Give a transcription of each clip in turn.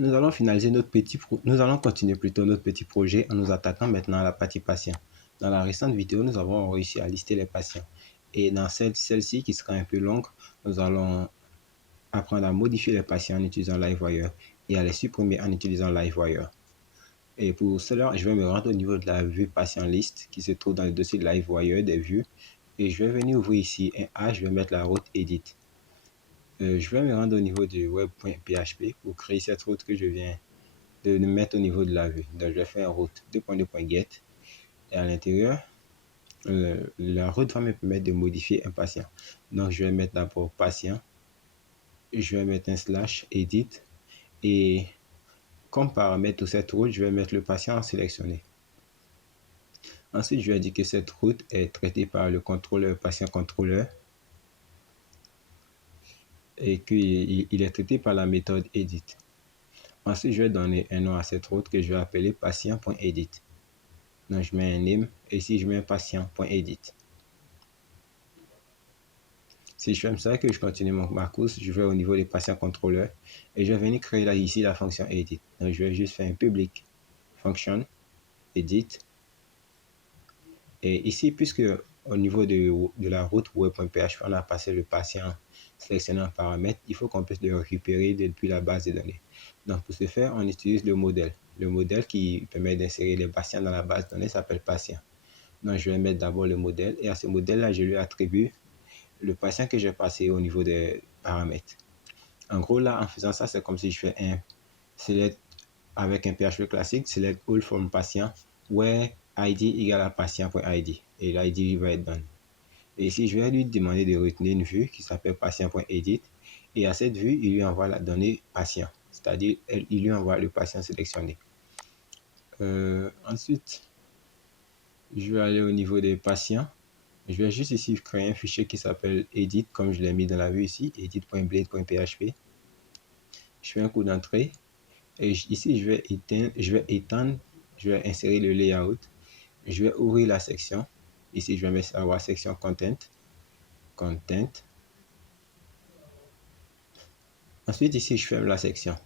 Nous allons finaliser nous allons continuer plutôt notre petit projet en nous attaquant maintenant à la partie patient. Dans la récente vidéo, nous avons réussi à lister les patients. Et dans celle-ci, qui sera un peu longue, nous allons apprendre à modifier les patients en utilisant Livewire et à les supprimer en utilisant Livewire. Et pour cela, je vais me rendre au niveau de la vue patient list qui se trouve dans le dossier Livewire des vues. Et je vais venir ouvrir ici un A, je vais mettre la route edit. Je vais me rendre au niveau du web.php pour créer cette route que je viens de mettre au niveau de la vue. Donc, je vais faire route 2.2.get et à l'intérieur, la route va me permettre de modifier un patient. Donc, je vais mettre d'abord patient, je vais mettre un slash edit et comme paramètre de cette route, je vais mettre le patient sélectionné. Ensuite, je vais dire que cette route est traitée par le contrôleur patient contrôleur et qu'il est traité par la méthode edit. Ensuite, je vais donner un nom à cette route que je vais appeler patient.edit. Donc, je mets un name et ici, je mets un patient.edit. Si je fais ça, que je continue ma course, je vais au niveau des patients contrôleurs et je vais venir créer là ici la fonction edit. Donc, je vais juste faire un public function edit. Et ici, puisque au niveau de la route web.php, on a passé le patient sélectionné en paramètre, il faut qu'on puisse le récupérer depuis la base de données. Donc, pour ce faire, on utilise le modèle. Le modèle qui permet d'insérer les patients dans la base de données s'appelle patient. Donc, je vais mettre d'abord le modèle et à ce modèle-là, je lui attribue le patient que j'ai passé au niveau des paramètres. En gros, là, en faisant ça, c'est comme si je fais un select avec un PHP classique, select all from patient, where id égale à patient.id. Et l'id va être done. Et ici, je vais lui demander de retenir une vue qui s'appelle patient.edit. Et à cette vue, il lui envoie la donnée patient. C'est-à-dire, il lui envoie le patient sélectionné. Ensuite, je vais aller au niveau des patients. Je vais juste ici créer un fichier qui s'appelle edit, comme je l'ai mis dans la vue ici, edit.blade.php. Je fais un coup d'entrée. Et ici, je vais étendre, je vais insérer le layout. Je vais ouvrir la section. Ici, je vais avoir section content. Content. Ensuite, ici, je ferme la section.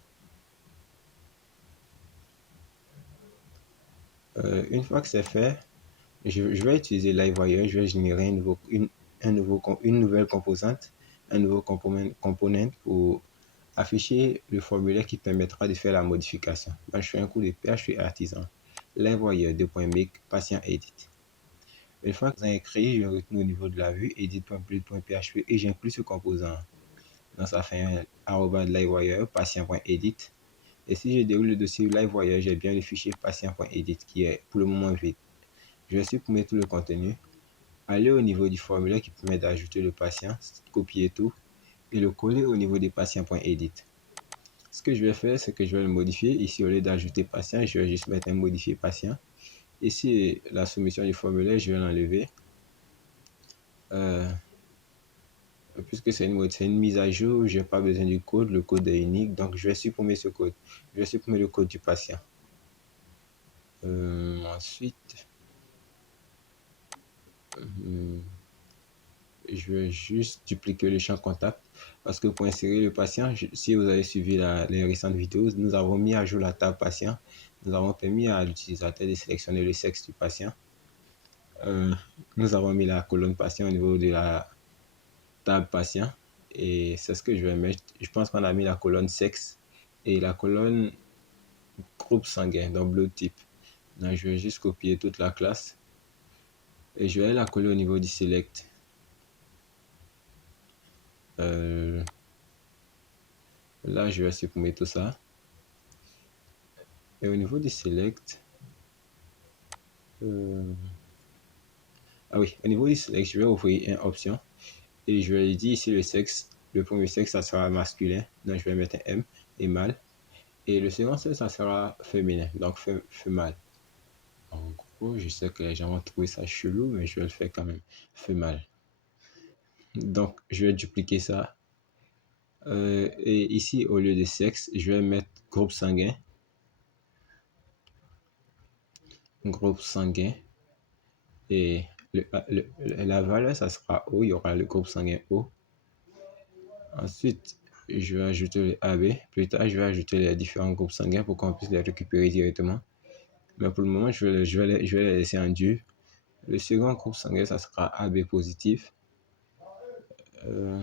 Une fois que c'est fait, je vais utiliser Livewire. Je vais générer une nouvelle composante, un nouveau component pour afficher le formulaire qui permettra de faire la modification. Donc, je fais un coup de PHP artisan. Livewire 2.make patient edit. Une fois que vous avez créé, je retourne au niveau de la vue edit.build.php et j'inclus ce composant. Donc, ça fait un arroba livewire patient.edit. Et si je déroule le dossier Livewire, j'ai bien le fichier patient.edit qui est pour le moment vide. Je vais supprimer tout le contenu, aller au niveau du formulaire qui permet d'ajouter le patient, copier tout et le coller au niveau des patients.edit. Ce que je vais faire, c'est que je vais le modifier. Ici, au lieu d'ajouter patient, je vais juste mettre un modifié patient. Ici, la soumission du formulaire, je vais l'enlever. Puisque c'est une mise à jour, je n'ai pas besoin du code, le code est unique, donc je vais supprimer ce code. Je vais supprimer le code du patient. Ensuite, je vais juste dupliquer le champ contact parce que pour insérer le patient, si vous avez suivi les récentes vidéos, nous avons mis à jour la table patient. Nous avons permis à l'utilisateur de sélectionner le sexe du patient. Nous avons mis la colonne patient au niveau de la table patient et c'est ce que je vais mettre. Je pense qu'on a mis la colonne sexe et la colonne groupe sanguin, donc blood type. Donc, je vais juste copier toute la classe et je vais la coller au niveau du select. Là, je vais supprimer tout ça. Et au niveau du select, ah oui, au niveau du select, je vais ouvrir une option et je vais dire ici le sexe. Le premier sexe, ça sera masculin, donc je vais mettre un M et mâle. Et le second sexe, ça sera féminin, donc femelle. En gros, je sais que les gens vont trouver ça chelou, mais je vais le faire quand même. Femelle. Donc, je vais dupliquer ça. Et ici, au lieu de sexe, je vais mettre groupe sanguin. Groupe sanguin. Et la valeur, ça sera O. Il y aura le groupe sanguin O. Ensuite, je vais ajouter les AB. Plus tard, je vais ajouter les différents groupes sanguins pour qu'on puisse les récupérer directement. Mais pour le moment, je vais les laisser en dur. Le second groupe sanguin, ça sera AB positif. Euh,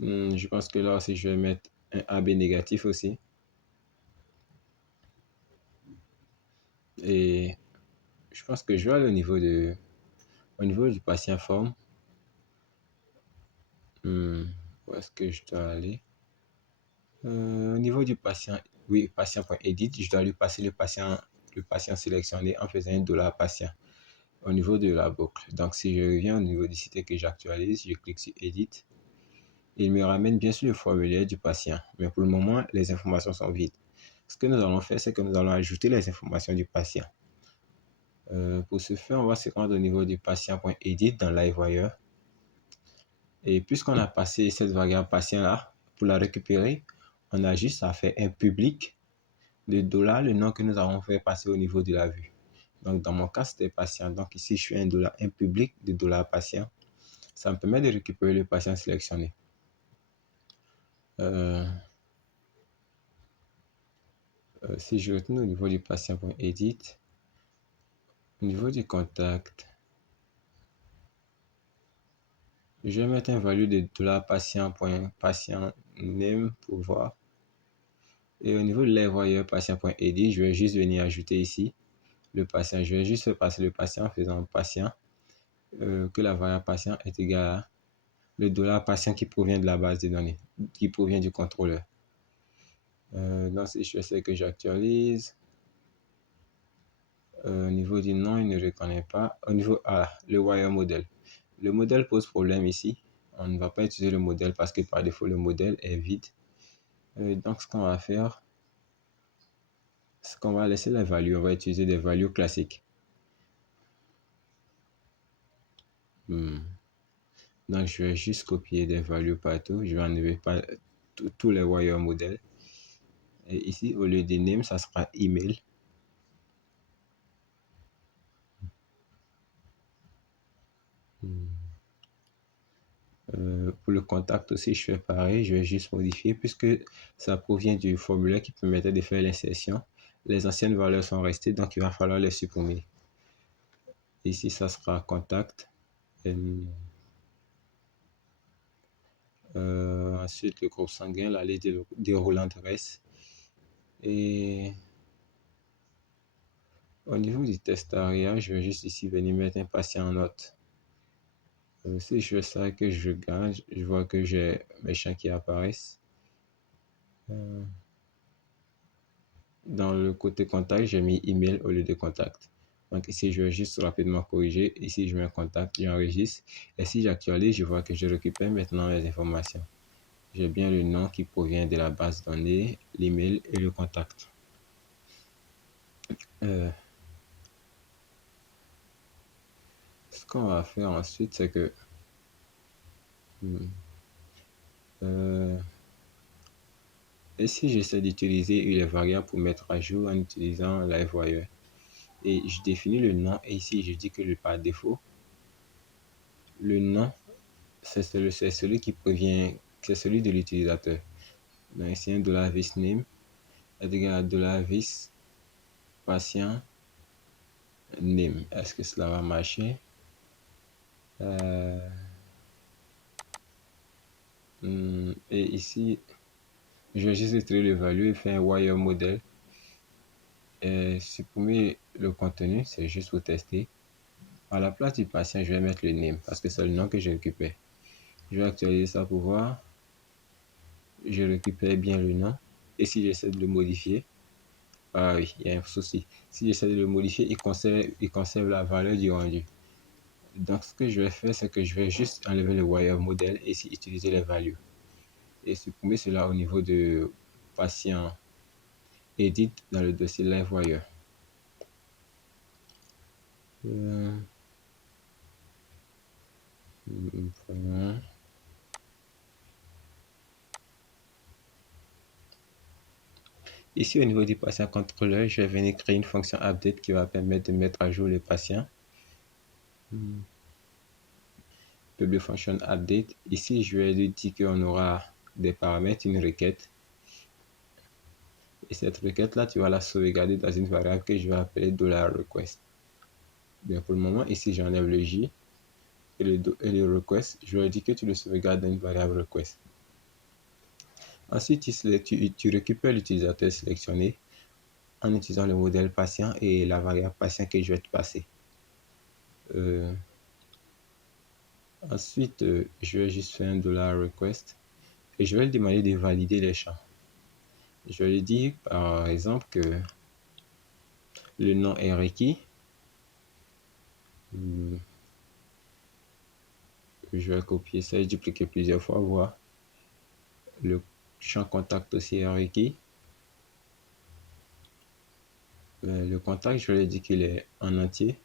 je pense que là aussi, je vais mettre un AB négatif aussi. Et je pense que je vais aller au niveau du patient forme. Où est-ce que je dois aller? Au niveau du patient, oui, patient.edit, je dois lui passer le patient sélectionné en faisant un dollar patient au niveau de la boucle. Donc, si je reviens au niveau du site et que j'actualise, je clique sur Edit. Il me ramène bien sûr le formulaire du patient. Mais pour le moment, les informations sont vides. Ce que nous allons faire, c'est que nous allons ajouter les informations du patient. Pour ce faire, on va se rendre au niveau du patient.edit dans LiveWire. Et puisqu'on a passé cette variable patient là, pour la récupérer, on a juste à faire un public de dollar, le nom que nous avons fait passer au niveau de la vue. Donc, dans mon cas, c'était patient. Donc, ici, je fais un public de dollar patient. Ça me permet de récupérer le patient sélectionné. Si je retourne au niveau du patient.edit, au niveau du contact, je vais mettre un value de dollar patient.patient name pour voir. Et au niveau de l'envoyeur patient.edit, je vais juste venir ajouter ici le patient. Je vais juste faire passer le patient en faisant patient, que la variable patient est égale à le dollar patient qui provient de la base de données, qui provient du contrôleur. Donc, si je fais ce que j'actualise, au niveau du nom, il ne reconnaît pas. Au niveau, le wire model. Le modèle pose problème ici. On ne va pas utiliser le modèle parce que par défaut, le modèle est vide. Donc, ce qu'on va faire, c'est qu'on va laisser la value. On va utiliser des values classiques. Donc, je vais juste copier des values partout. Je vais enlever pas tous les wire modèles. Et ici, au lieu de name, ça sera email. Pour le contact aussi, je fais pareil. Je vais juste modifier puisque ça provient du formulaire qui permettait de faire l'insertion. Les anciennes valeurs sont restées, donc il va falloir les supprimer. Ici, ça sera contact. Ensuite, le groupe sanguin, la liste déroulante reste. Et au niveau du test ARIA, je vais juste ici venir mettre un patient en note. Si je fais ça, que je gagne, je vois que j'ai mes champs qui apparaissent. Dans le côté contact, j'ai mis email au lieu de contact. Donc ici, je vais juste rapidement corriger. Ici, je mets contact, j'enregistre. Et si j'actualise, je vois que je récupère maintenant les informations. J'ai bien le nom qui provient de la base de données, l'email et le contact. Ce qu'on va faire ensuite, c'est que et si j'essaie d'utiliser les variables pour mettre à jour en utilisant LiveWire et je définis le nom et ici je dis que par défaut le nom c'est celui qui provient, c'est celui de l'utilisateur. Donc ici un $visName est égal à $vis patient name. Est-ce que cela va marcher? Et ici je vais juste retirer le value et faire un wire model et supprimer le contenu, c'est juste pour tester. À la place du patient, je vais mettre le name parce que c'est le nom que je récupère. Je vais actualiser ça pour voir. Je récupère bien le nom. Et si j'essaie de le modifier, ah oui, il y a un souci. Si j'essaie de le modifier, il conserve la valeur du rendu. Donc, ce que je vais faire, c'est que je vais juste enlever le wire model et ici utiliser les values. Et supprimer cela au niveau de patient edit dans le dossier LiveWire. Ici, au niveau du patient contrôleur, je vais venir créer une fonction update qui va permettre de mettre à jour les patients. public function update. Ici, je vais lui dire qu'on aura des paramètres, une requête. Et cette requête-là, tu vas la sauvegarder dans une variable que je vais appeler $request. Bien, pour le moment, ici, j'enlève le J et le request. Je vais dire que tu le sauvegardes dans une variable request. Ensuite, tu récupères l'utilisateur sélectionné en utilisant le modèle patient et la variable patient que je vais te passer. Ensuite, je vais juste faire un $request et je vais lui demander de valider les champs. Je vais lui dire, par exemple, que le nom est requis. Je vais copier ça et dupliquer plusieurs fois, voir. Le champ contact aussi est requis. Le contact, je vais lui dire qu'il est en entier.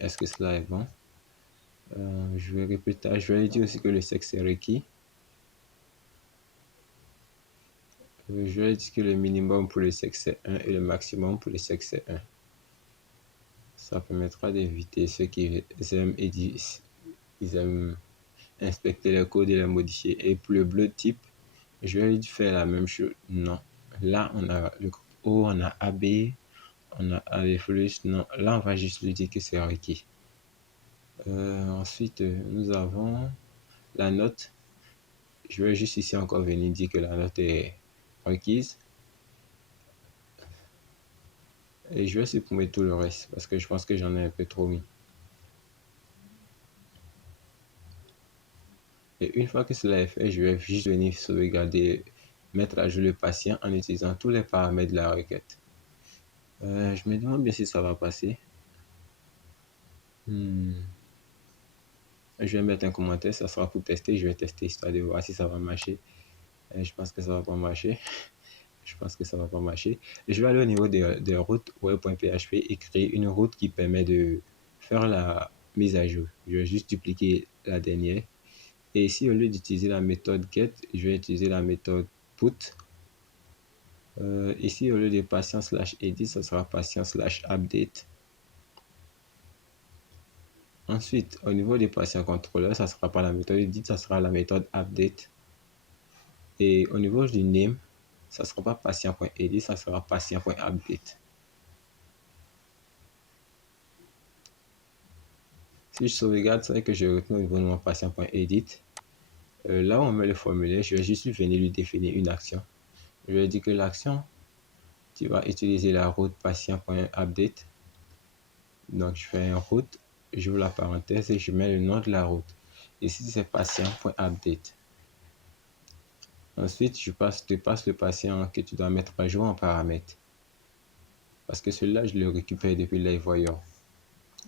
Est-ce que cela est bon? Je vais répéter. Je vais lui dire aussi que le sexe est requis. Je vais dire que le minimum pour le sexe est 1 et le maximum pour le sexe est 1. Ça permettra d'éviter ceux qui aiment inspecter les codes et les modifier. Et pour le bleu type, je vais lui faire la même chose. Non. Là, on a le groupe O, on a AB, on a AB+. Non, là, on va juste lui dire que c'est requis. Ensuite, nous avons la note. Je vais juste ici encore venir dire que la note est requise. Et je vais supprimer tout le reste parce que je pense que j'en ai un peu trop mis. Et une fois que cela est fait, je vais juste venir sauvegarder, mettre à jour le patient en utilisant tous les paramètres de la requête. Je me demande bien si ça va passer. Je vais mettre un commentaire, ça sera pour tester. Je vais tester histoire de voir si ça va marcher. Je pense que ça va pas marcher. Je pense que ça va pas marcher. Je vais aller au niveau des routes web.php et créer une route qui permet de faire la mise à jour. Je vais juste dupliquer la dernière. Et ici, au lieu d'utiliser la méthode get, je vais utiliser la méthode put. Ici, au lieu de patient/edit, ça sera patient/update. Ensuite, au niveau des patients contrôleurs, ça ne sera pas la méthode edit, ça sera la méthode update. Et au niveau du name, ça ne sera pas patient.edit, ça sera patient.update. Si je sauvegarde, c'est que je retourne au niveau de mon patient.edit. Là où on met le formulaire, je vais juste venir lui définir une action. Je vais dire que l'action, tu vas utiliser la route patient.update. Donc, je fais une route, j'ouvre la parenthèse et je mets le nom de la route. Ici, c'est patient.update. Ensuite, je te passe le patient que tu dois mettre à jour en paramètre. Parce que celui-là, je le récupère depuis LiveWire.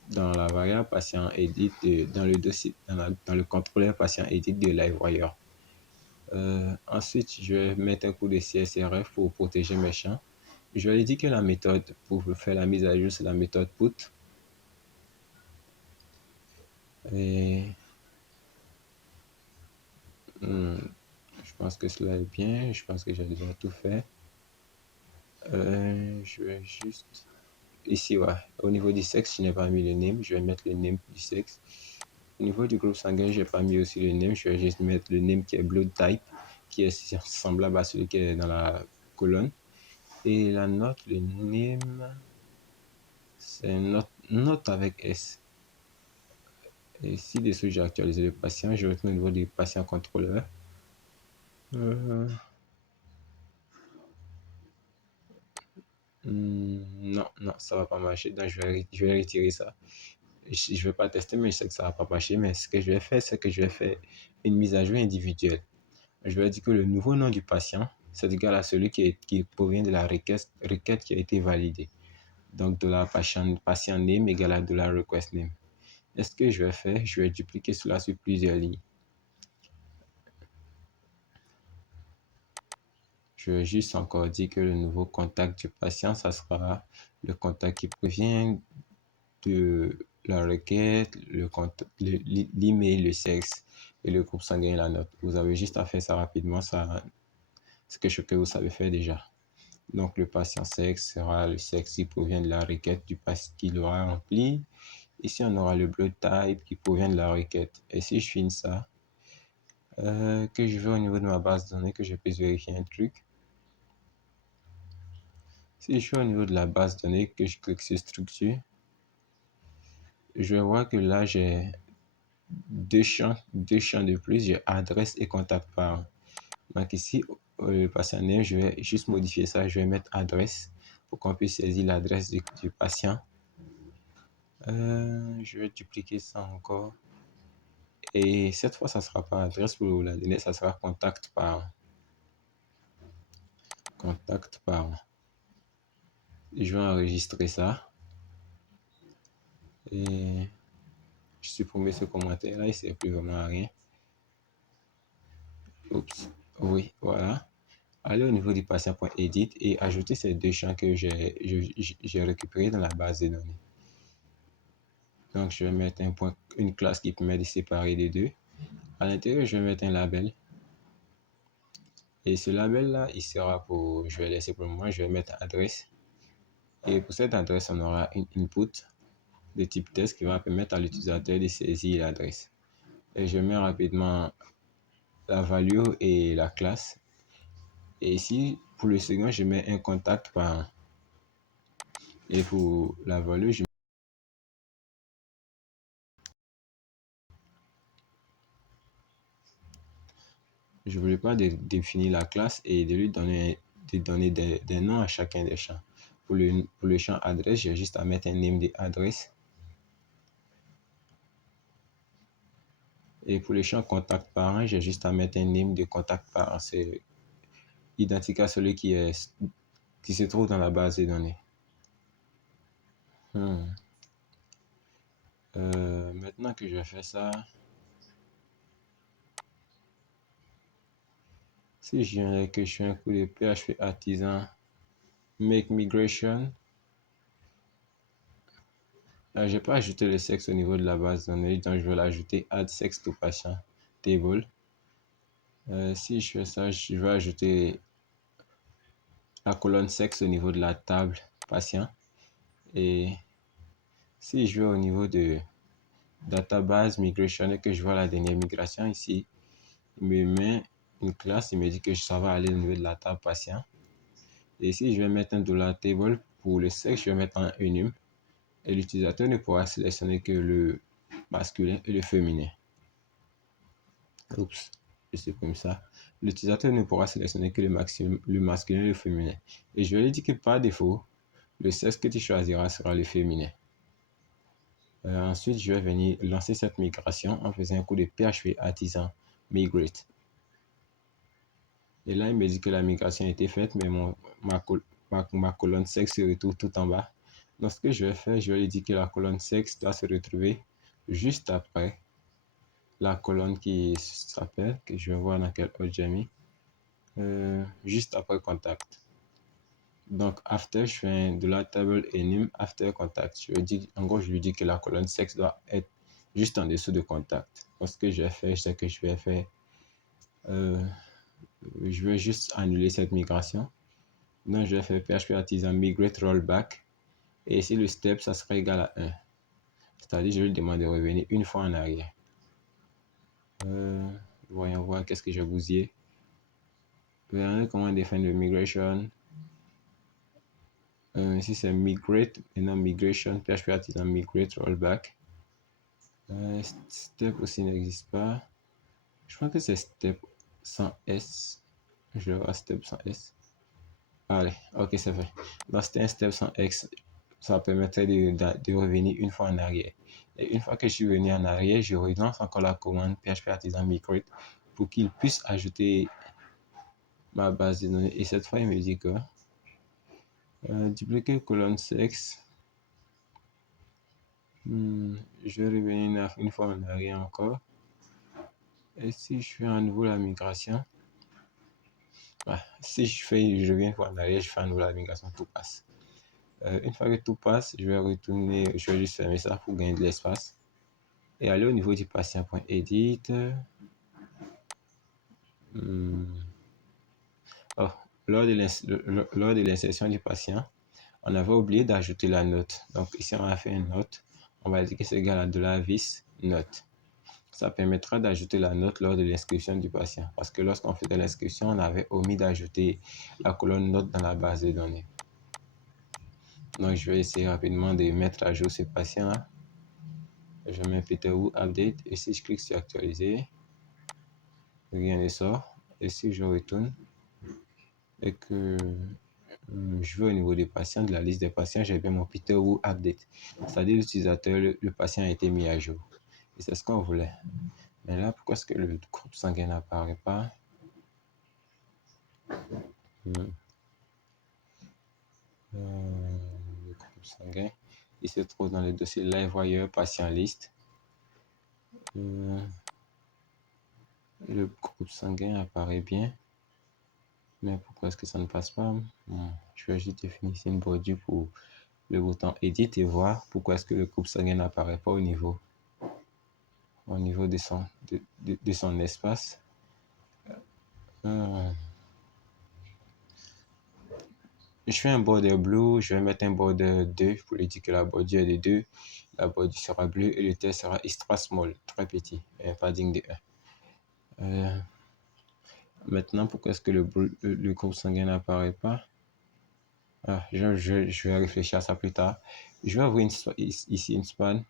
Dans la variable patient edit, dans le dossier, dans le contrôleur patient edit de LiveWire. Ensuite, je vais mettre un coup de CSRF pour protéger mes champs. Je vais lui dire que la méthode pour faire la mise à jour, c'est la méthode put. Et je pense que cela est bien. Je pense que j'ai déjà tout fait. Je vais juste... Ici, ouais. Au niveau du sexe, je n'ai pas mis le name. Je vais mettre le name du sexe. Au niveau du groupe sanguin, je n'ai pas mis aussi le name. Je vais juste mettre le name qui est blood type, qui est semblable à celui qui est dans la colonne. Et la note, le name, c'est note avec S. Et ici, dessous, j'ai actualisé le patient. Je retourne au niveau du patient contrôleur. Non, ça va pas marcher. Donc, je vais retirer ça. Je ne vais pas tester, mais je sais que ça va pas marcher. Mais ce que je vais faire, c'est que je vais faire une mise à jour individuelle. Je vais dire que le nouveau nom du patient, c'est égal à celui qui provient de la requête qui a été validée. Donc, de la patient name égale à de la request name. Et ce que je vais faire, je vais dupliquer cela sur plusieurs lignes. Je vais juste encore dire que le nouveau contact du patient, ça sera le contact qui provient de la requête, l'email, le sexe et le groupe sanguin et la note. Vous avez juste à faire ça rapidement, ça, c'est quelque chose que vous savez faire déjà. Donc, le patient sexe sera le sexe qui provient de la requête du patient qu'il aura rempli. Ici, on aura le blood type qui provient de la requête. Et si je finis ça, que je vais au niveau de ma base de données, que je puisse vérifier un truc. Si je suis au niveau de la base de données, que je clique sur structure, je vois que là, j'ai deux champs de plus. J'ai adresse et contact parent. Donc ici, le patient name, je vais juste modifier ça. Je vais mettre adresse pour qu'on puisse saisir l'adresse du patient. Je vais dupliquer ça encore. Et cette fois, ça ne sera pas adresse pour la donnée, ça sera contact parent. Contact parent. Je vais enregistrer ça. Et je supprime ce commentaire là, il ne sert plus vraiment à rien. Oups. Oui, voilà. Aller au niveau du patient.edit et ajouter ces deux champs que j'ai récupérés dans la base de données. Donc, je vais mettre une classe qui permet de séparer les deux. À l'intérieur, je vais mettre un label. Et ce label-là, il sera pour, je vais laisser pour le moment, je vais mettre adresse. Et pour cette adresse, on aura une input de type test qui va permettre à l'utilisateur de saisir l'adresse. Et je mets rapidement la value et la classe. Et ici, pour le second, je mets un contact parent. Et pour la value, je ne voulais pas définir la classe et de lui donner, des noms à chacun des champs. Pour le champ adresse, j'ai juste à mettre un name d'adresse. Et pour le champ contact parent, j'ai juste à mettre un name de contact parent. C'est identique à celui qui se trouve dans la base de données. Maintenant que je fais ça, si je viens que je fais un coup de PHP artisan make migration, je n'ai pas ajouté le sexe au niveau de la base de données, donc je vais l'ajouter add sex to patient table. Si je fais ça, je vais ajouter la colonne sexe au niveau de la table patient. Et si je vais au niveau de database migration et que je vois la dernière migration ici, il me met une classe, il me dit que ça va aller au niveau de la table patient. Et ici, je vais mettre un $table pour le sexe, je vais mettre un enum. Et l'utilisateur ne pourra sélectionner que le masculin et le féminin. Oups, je supprime ça. L'utilisateur ne pourra sélectionner que le masculin et le féminin. Et je vais lui dire que par défaut, le sexe que tu choisiras sera le féminin. Ensuite, je vais venir lancer cette migration en faisant un coup de PHP artisan migrate. Et là, il me dit que la migration a été faite, mais ma colonne sexe se retrouve tout en bas. Donc, ce que je vais faire, je vais lui dire que la colonne sexe doit se retrouver juste après la colonne qui s'appelle, que je vais voir dans quel ordre j'ai mis, juste après contact. Donc, after, je fais un $table enum after contact. En gros, je lui dis que la colonne sexe doit être juste en dessous de contact. Donc, ce que je vais faire, c'est que je vais juste annuler cette migration. Donc, je vais faire PHP artisan migrate rollback. Et ici, le step, ça sera égal à 1. C'est-à-dire, je lui demande de revenir une fois en arrière. Voyons voir qu'est-ce que j'ai bousillé. Verrez comment définir le migration. Ici, c'est migrate et non migration. PHP artisan migrate rollback. Step aussi n'existe pas. Je pense que c'est step sans S. Je vais voir step sans S. Allez, ok, c'est fait. Donc, c'était un step sans X. Ça permettrait de revenir une fois en arrière. Et une fois que je suis venu en arrière, je relance encore la commande PHP artisan migrate pour qu'il puisse ajouter ma base de données. Et cette fois, il me dit que dupliquer colonne sexe. Je vais revenir une fois en arrière encore. Et si je fais à nouveau la migration, si je reviens une fois en arrière, je fais à nouveau la migration, tout passe. Une fois que tout passe, je vais retourner, je vais juste fermer ça pour gagner de l'espace. Et aller au niveau du patient.edit. Lors de l'insertion du patient, on avait oublié d'ajouter la note. Donc ici, on a fait une note. On va dire que c'est égal à $vis note. Ça permettra d'ajouter la note lors de l'inscription du patient. Parce que lorsqu'on faisait l'inscription, on avait omis d'ajouter la colonne note dans la base de données. Donc, je vais essayer rapidement de mettre à jour ce patient-là. Je mets Peterwood Update et si je clique sur actualiser, rien ne sort. Et si je retourne et que je vais au niveau des patients, de la liste des patients, j'ai bien mon Peterwood Update. C'est-à-dire l'utilisateur, le patient a été mis à jour. Et c'est ce qu'on voulait. Mais là, pourquoi est-ce que le groupe sanguin n'apparaît pas? Le groupe sanguin, il se trouve dans le dossier Live Wire Patient List. Le groupe sanguin apparaît bien. Mais pourquoi est-ce que ça ne passe pas? Je vais juste définir ici une bordure pour le bouton Edit et voir pourquoi est-ce que le groupe sanguin n'apparaît pas au niveau de son espace. Je fais un border blue, je vais mettre un border 2 pour lui dire que la bordure est de 2. La bordure sera bleue et le test sera extra small, très petit, un padding de 1. Maintenant, pourquoi est-ce que le groupe sanguin n'apparaît pas? Je vais réfléchir à ça plus tard. Je vais ouvrir ici une span.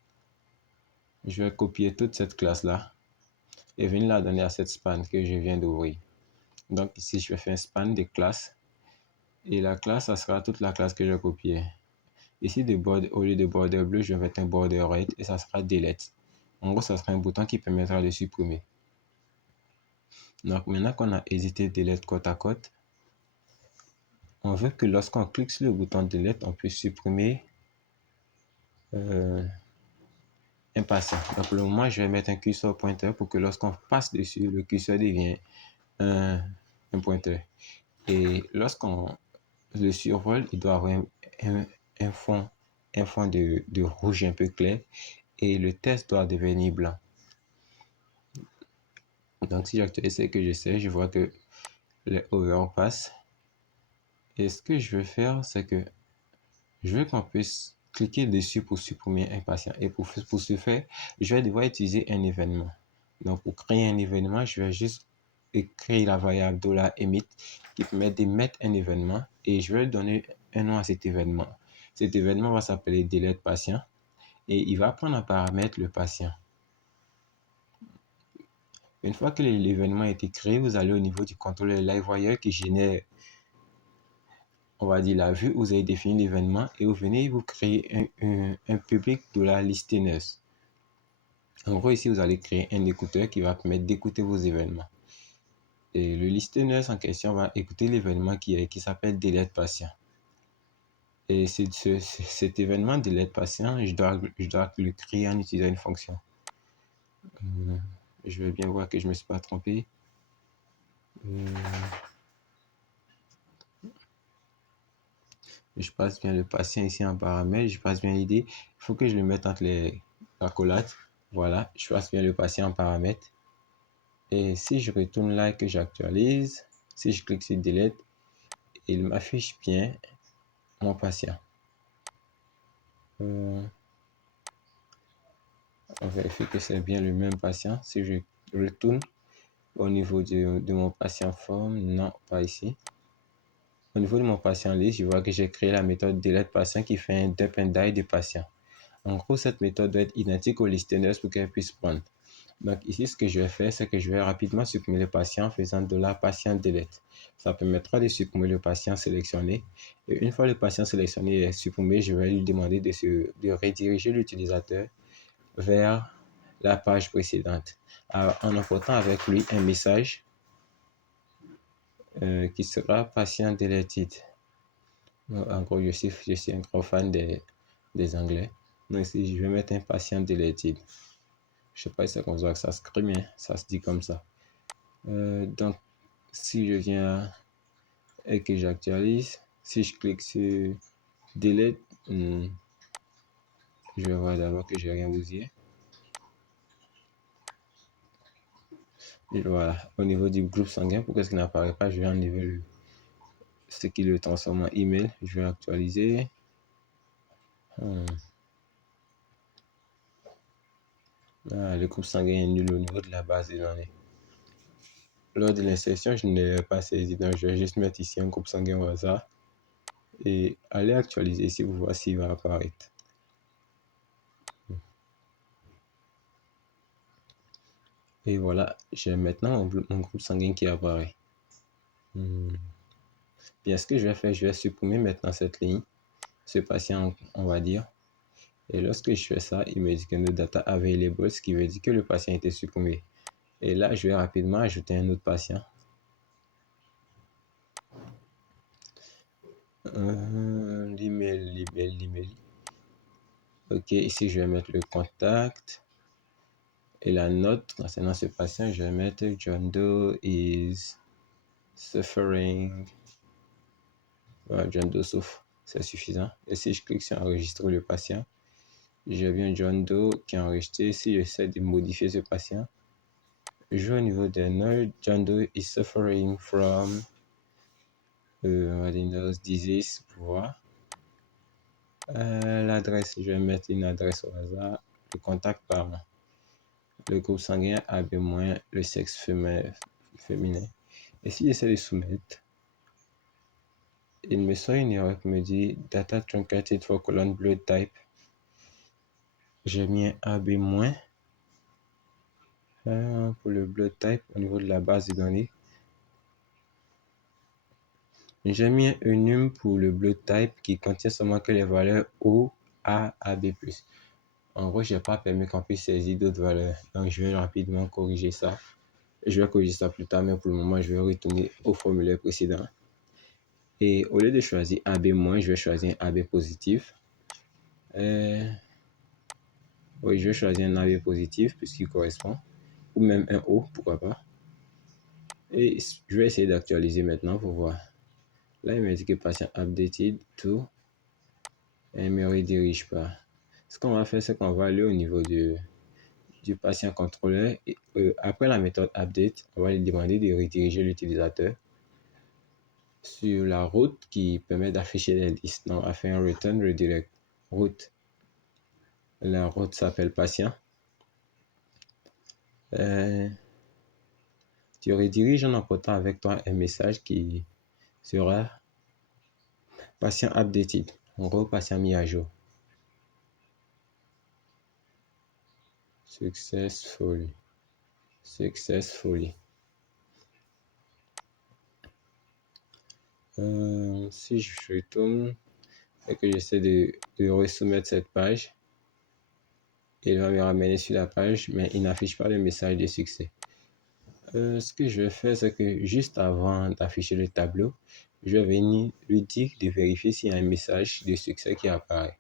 Je vais copier toute cette classe-là et venir la donner à cette span que je viens d'ouvrir. Donc ici, je vais faire un span de classe. Et la classe, ça sera toute la classe que j'ai copiée. Ici, au lieu de border bleu, je vais mettre un border red et ça sera delete. En gros, ça sera un bouton qui permettra de supprimer. Donc maintenant qu'on a hésité delete côte à côte, on veut que lorsqu'on clique sur le bouton delete, on puisse supprimer un patient. Donc pour le moment, je vais mettre un curseur pointeur pour que lorsqu'on passe dessus, le curseur devient un pointeur. Et lorsqu'on le survole, il doit avoir un fond de rouge un peu clair et le test doit devenir blanc. Donc si j'actualise ce que j'essaie, je vois que les hover passent. Et ce que je veux faire, c'est que je veux qu'on puisse cliquer dessus pour supprimer un patient. Et pour ce faire, je vais devoir utiliser un événement. Donc pour créer un événement, je vais juste créer la variable $emit qui permet d'émettre un événement et je vais donner un nom à cet événement. Cet événement va s'appeler delete patient et il va prendre en paramètre le patient. Une fois que l'événement a été créé, vous allez au niveau du contrôleur LiveWire qui génère, on va dire, la vue. Vous avez défini l'événement et vous venez vous créer un public $listeners. En gros, ici, vous allez créer un écouteur qui va permettre d'écouter vos événements. Et le listeners en question va écouter l'événement qui s'appelle delete patient. Et cet événement delete patient, je dois le créer en utilisant une fonction. Je vais bien voir que je ne me suis pas trompé. Je passe bien le patient ici en paramètre. Je passe bien l'idée. Il faut que je le mette entre les accolades. Voilà, je passe bien le patient en paramètre. Et si je retourne là et que j'actualise, si je clique sur delete, il m'affiche bien mon patient. On vérifie que c'est bien le même patient. Si je retourne au niveau de mon patient forme, non, pas ici. Au niveau de mon patient liste, je vois que j'ai créé la méthode delete patient qui fait un dump and die de patient. En gros, cette méthode doit être identique aux listeners pour qu'elle puisse prendre. Donc ici, ce que je vais faire, c'est que je vais rapidement supprimer le patient en faisant $patient delete. Ça permettra de supprimer le patient sélectionné. Et une fois le patient sélectionné est supprimé, je vais lui demander de rediriger l'utilisateur vers la page précédente en apportant avec lui un message qui sera patient deleted. En gros, je suis un gros fan des anglais. Donc ici, je vais mettre un patient deleted. Je sais pas si c'est comme ça que ça se crée, mais ça se dit comme ça. Donc, si je viens et que j'actualise, si je clique sur delete, je vais voir d'abord que j'ai rien bousillé. Et voilà, au niveau du groupe sanguin, pourquoi est-ce qu'il n'apparaît pas? Je vais enlever ce qui le transforme en email. Je vais actualiser. Le groupe sanguin est nul au niveau de la base de données. Lors de l'insertion, je ne l'ai pas saisi, donc je vais juste mettre ici un groupe sanguin au hasard et aller actualiser ici pour voir s'il va apparaître. Et voilà, j'ai maintenant mon groupe sanguin qui apparaît. Bien, ce que je vais faire, je vais supprimer maintenant cette ligne, ce patient, on va dire. Et lorsque je fais ça, il me dit que no data available, ce qui veut dire que le patient était supprimé. Et là, je vais rapidement ajouter un autre patient. L'email. Ok, ici, je vais mettre le contact. Et la note concernant ce patient, je vais mettre John Doe is suffering. Voilà, John Doe souffre, c'est suffisant. Et si je clique sur enregistrer le patient, j'ai bien John Doe qui est enregistré. Si j'essaie de modifier ce patient, je vais au niveau des notes, John Doe is suffering from nose disease pour voir. L'adresse, je vais mettre une adresse au hasard. Le contact par le groupe sanguin AB-, le sexe féminin. Et si j'essaie de soumettre, il me sort une erreur qui me dit Data truncated for colon blood type. J'ai mis un AB- pour le blood type au niveau de la base de données. J'ai mis un enum pour le blood type qui contient seulement que les valeurs O, A, AB+. En gros, je n'ai pas permis qu'on puisse saisir d'autres valeurs. Donc, je vais rapidement corriger ça. Je vais corriger ça plus tard, mais pour le moment, je vais retourner au formulaire précédent. Et au lieu de choisir AB-, je vais choisir un AB positif. Oui, je vais choisir un AB positif puisqu'il correspond. Ou même un O, pourquoi pas. Et je vais essayer d'actualiser maintenant pour voir. Là, il me dit que patient updated to. Et il ne me redirige pas. Ce qu'on va faire, c'est qu'on va aller au niveau du patient contrôleur. Et, après la méthode update, on va lui demander de rediriger l'utilisateur sur la route qui permet d'afficher les listes. Donc, on va faire un return redirect route. La route s'appelle patient. Tu rediriges en emportant avec toi un message qui sera patient updated. En gros, patient mis à jour. Successfully. Si je retourne et que j'essaie de resoumettre cette page, il va me ramener sur la page, mais il n'affiche pas le message de succès. Ce que je vais faire, c'est que juste avant d'afficher le tableau, je vais venir lui dire de vérifier s'il y a un message de succès qui apparaît.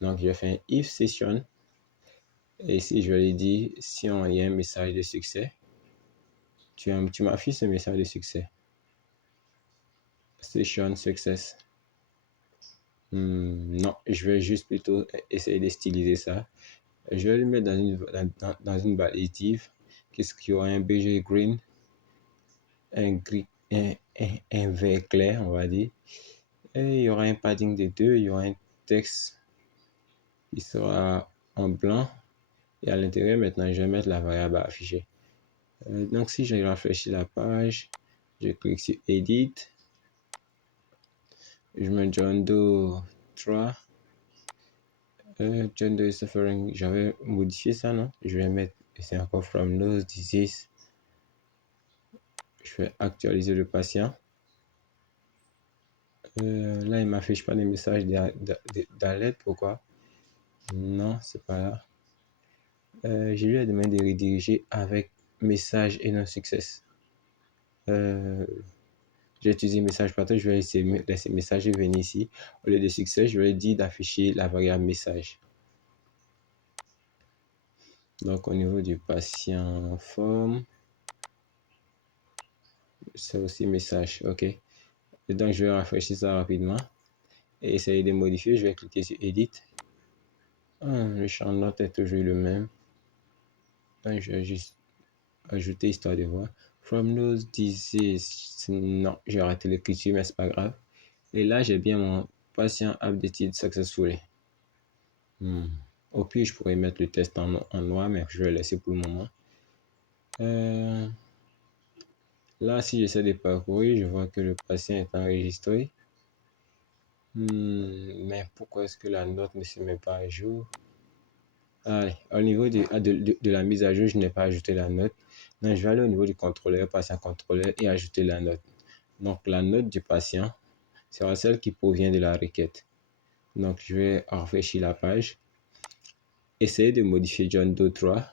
Donc, je vais faire un if session. Et ici, je vais lui dire si on y a un message de succès. Tu m'affiches ce message de succès. Session success. Non, je vais juste plutôt essayer de styliser ça. Je vais le mettre dans une balise div. Qu'est-ce qu'il y aura un BG green, un vert clair, on va dire. Et il y aura un padding de 2, il y aura un texte qui sera en blanc. Et à l'intérieur, maintenant, je vais mettre la variable à afficher. Donc, si je rafraîchis la page, je clique sur Edit. Je mets John Doe 3. John Doe is suffering. J'avais modifié ça, non? Je vais mettre, c'est encore from nose disease. Je vais actualiser le patient. Là, il ne m'affiche pas de message d'alerte. Pourquoi? Non, c'est pas là. Je lui ai demandé de rediriger avec message et non success. J'ai utilisé message partout. Je vais laisser message venir ici. Au lieu de succès, je vais dire d'afficher la variable message. Donc, au niveau du patient forme, c'est aussi message. OK. Et donc, je vais rafraîchir ça rapidement et essayer de modifier. Je vais cliquer sur Edit. Le champ note est toujours le même. Donc, je vais juste ajouter histoire de voir. From nose disease. Non, j'ai raté l'écriture, mais c'est pas grave. Et là, j'ai bien mon patient updated successfully. Au pire, je pourrais mettre le test en noir, mais je vais le laisser pour le moment. Là, si j'essaie de parcourir, je vois que le patient est enregistré. Mais pourquoi est-ce que la note ne se met pas à jour? Allez, au niveau de la mise à jour, je n'ai pas ajouté la note. Donc, je vais aller au niveau du contrôleur, patient contrôleur et ajouter la note. Donc, la note du patient sera celle qui provient de la requête. Donc, je vais rafraîchir la page. Essayer de modifier John Doe 3.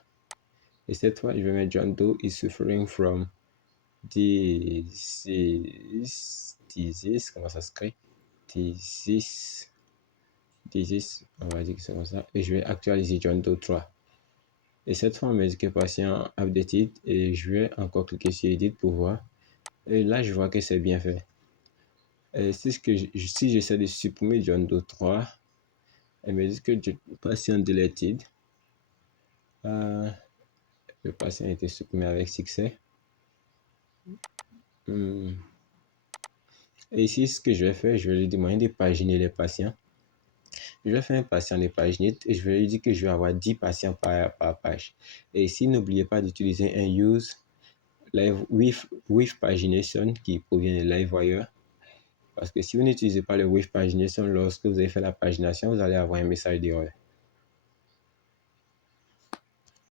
Et cette fois, je vais mettre John Doe is suffering from disease, comment ça se crée? Disease, on va dire que c'est comme ça. Et je vais actualiser John Doe 3. Et cette fois, on me dit que patient updated et je vais encore cliquer sur Edit pour voir. Et là, je vois que c'est bien fait. Et c'est ce que si j'essaie de supprimer John Doe 3, elle me dit que le patient deleted. Le patient a été supprimé avec succès. Et ici, ce que je vais faire, je vais lui demander de paginer les patients. Je vais faire un patient de paginate et je vais lui dire que je vais avoir 10 patients par page. Et ici, n'oubliez pas d'utiliser un use live with pagination qui provient de Livewire. Parce que si vous n'utilisez pas le with pagination lorsque vous avez fait la pagination, vous allez avoir un message d'erreur.